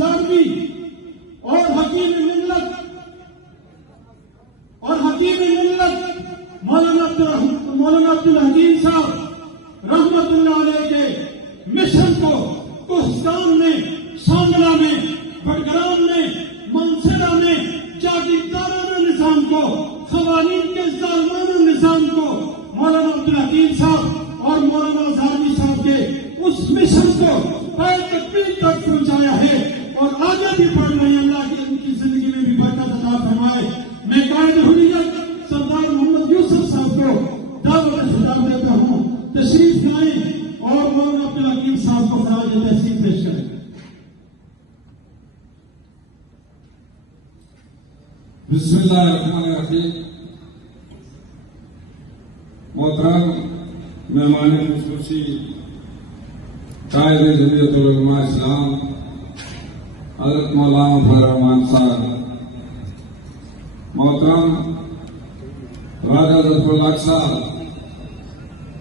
हजारवी और हकीम मिल्लत मौलाना अब्दुल हकीम साहब रहमतुल्लाह अलैह के मिशन को कोहस्तान में, सांगला में, बडग्राम में, मानसरा में जागीरदाराना निजाम को, खवानीन के जालिमाना निजाम को मौलाना अब्दुल हकीम साहब और मौलाना हजारवी साहब के उस मिशन को पैर तकमील तक पहुंचाया है और आगे भी बढ़ रहे हैं। अल्लाह की उनकी जिंदगी में भी बरकत अता फरमाए। मैं कायद हुर्रियत सरदार मोहम्मद यूसुफ साहब को दावत खिताब देता हूँ, तशरीफ लाएं और मौलाना अब्दुल हकीम साहब को खराज तहसीन पेश करें। बिस्मिल्लाहिर्रहमानिर्रहीम। मोहतरम मेहमान खुसूसी कायद जमीयतुल उलमा इस्लाम हज़रत मौलाना फजल रहमान साहब, मोहतरम राजा ज़फ़रुल्लाह साहब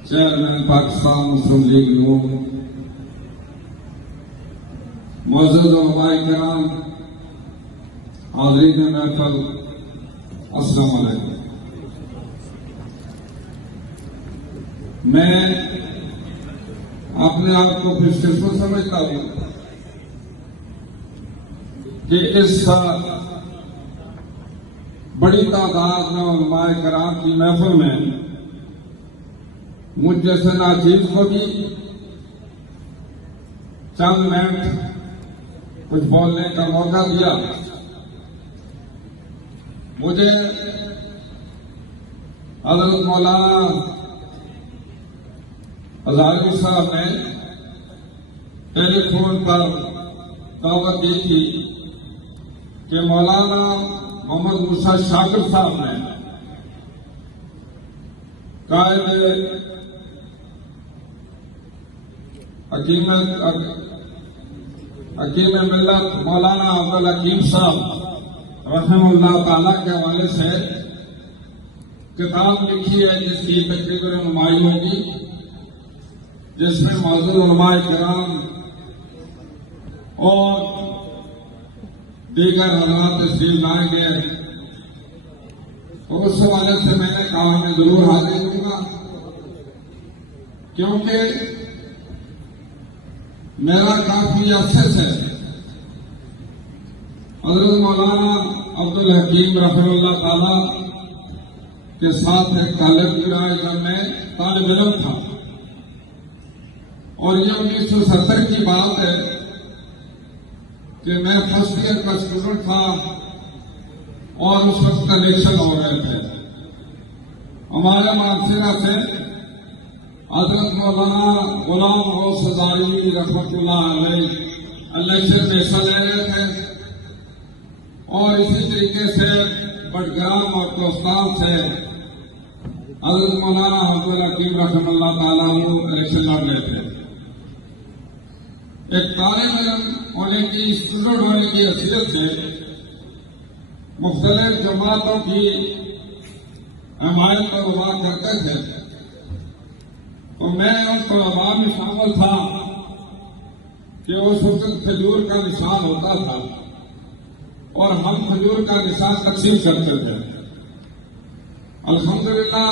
चेयरमैन पाकिस्तान मुस्लिम लीग नून, मुअज़्ज़ज़ उलमाए किराम, हाज़रीन महफ़िल, अस्सलामु अलैकुम। मैं अपने आप को खुशकिस्मत समझता हूं कि इस बड़ी तादाद में उलमाए किराम की महफिल में मुझ जैसे नाचीज को भी चंद मिनट कुछ बोलने का मौका दिया। मुझे हज़रत मौलाना हजारवी साहब ने टेलीफोन पर दावत दी थी कि मौलाना मोहम्मद मूसा शाकिर साहब ने कायद हकीम मिल्लत मौलाना अब्दुल हकीम साहब रहमतुल्लाह ताला के हवाले से किताब लिखी है जिसकी तकरीबन नुमाई होगी, जिसमें मौजूद उलमाए किराम और दीगर हज़रात तशरीफ लाएंगे। तो उस हवाले से मैंने कहा मैं जरूर हाजिर दूंगा, क्योंकि मेरा काफी अरसे से हज़रत मौलाना अब्दुल हकीम रहमतुल्लाह ताला के साथ एक ताल्लुक जुड़ा है। जब मैं तालिब इल्म था और ये 1970 की बात है कि मैं फर्स्ट ईयर का स्टूडेंट था और उस वक्त इलेक्शन हो रहे थे। हमारे मानसरा से हजरत मौलाना गुलाम गौस हज़ारी रहमतुल्लाह अलैह इलेक्शन में हिस्सा ले रहे थे और इसी तरीके से बडग्राम और कोहस्तान से हजरत मौलाना अब्दुल हकीम रहमतुल्लाह ताला इलेक्शन लड़ रहे थे। एक तालिब इल्म होने की, स्टूडेंट होने की हैसियत से मुख्तलिफ जमातों की हिमायत और दुआ करते थे, तो मैं उन तलबा में शामिल था कि उस वक्त खजूर का निशान होता था और हम खजूर का निशान तकसीम करते थे। अल्हम्दुलिल्लाह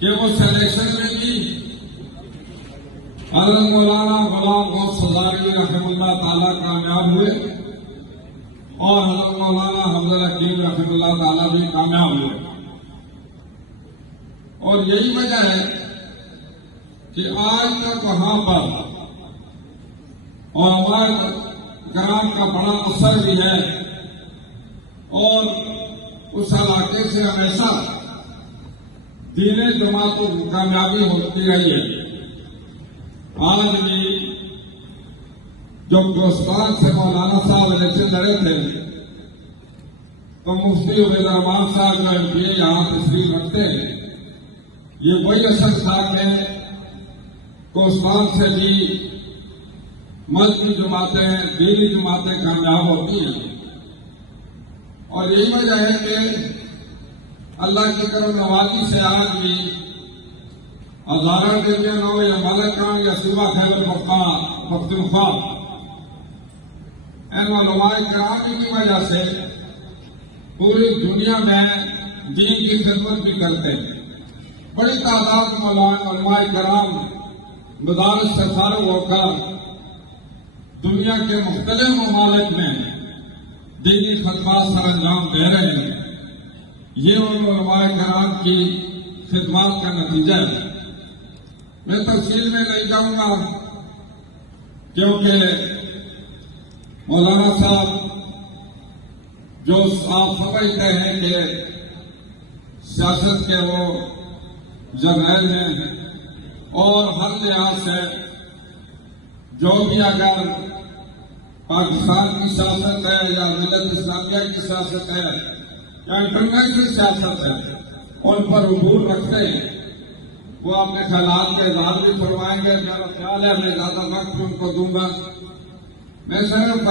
कि वो सिलेक्शन में भी हज़रत मौलाना गुलाम गौस हज़ारी रहमतुल्लाह ताला कामयाब हुए और हज़रत मौलाना अब्दुल हकीम रहमतुल्लाह ताला भी कामयाब हुए। और यही वजह है कि आज तक वहां पर और हमारे ग्राम का बड़ा असर भी है और उस इलाके से हमेशा दीने जमातों की कामयाबी होती रही है। आज भी जब कोहस्तान से मौलाना साहब इलेक्शन लड़े थे तो मुफ्ती उबैद रहमान साहब जो एमपी यहां तशरीफ रखते हैं, ये वही असर था कि कोहस्तान से भी मजहबी जमातें, दीनी जमातें कामयाब होती हैं। और यही वजह है कि अल्लाह की करम नवाजी से आज भी हजारा डिवीजन हो या मलकान या सूबा खैबर पख्तूनख्वा इन उलमाए किराम की वजह से पूरी दुनिया में दीन की खिदमत भी करते हैं। बड़ी तादाद में उलमाए किराम मदारस से फारिग होकर दुनिया के मुख्तलिफ ममालिक में दीनी खदमात सर अंजाम दे रहे हैं। ये उन उलमाए किराम की खिदमात का नतीजा है। मैं तफसील में नहीं जाऊंगा क्योंकि मौलाना साहब जो आप समझते हैं कि सियासत के वो जर्नैल हैं और हर लिहाज से जो भी अगर पाकिस्तान की सियासत है या मिल्लत इस्लामिया की सियासत है या इंटरनेशनल सियासत है उन पर उबूर रखते हैं, वो अपने ख्यालात का इजहार भी फरमाएंगे। मेरा ख्याल है मैं ज्यादा वक्त भी उनको दूंगा। मैं सिर्फ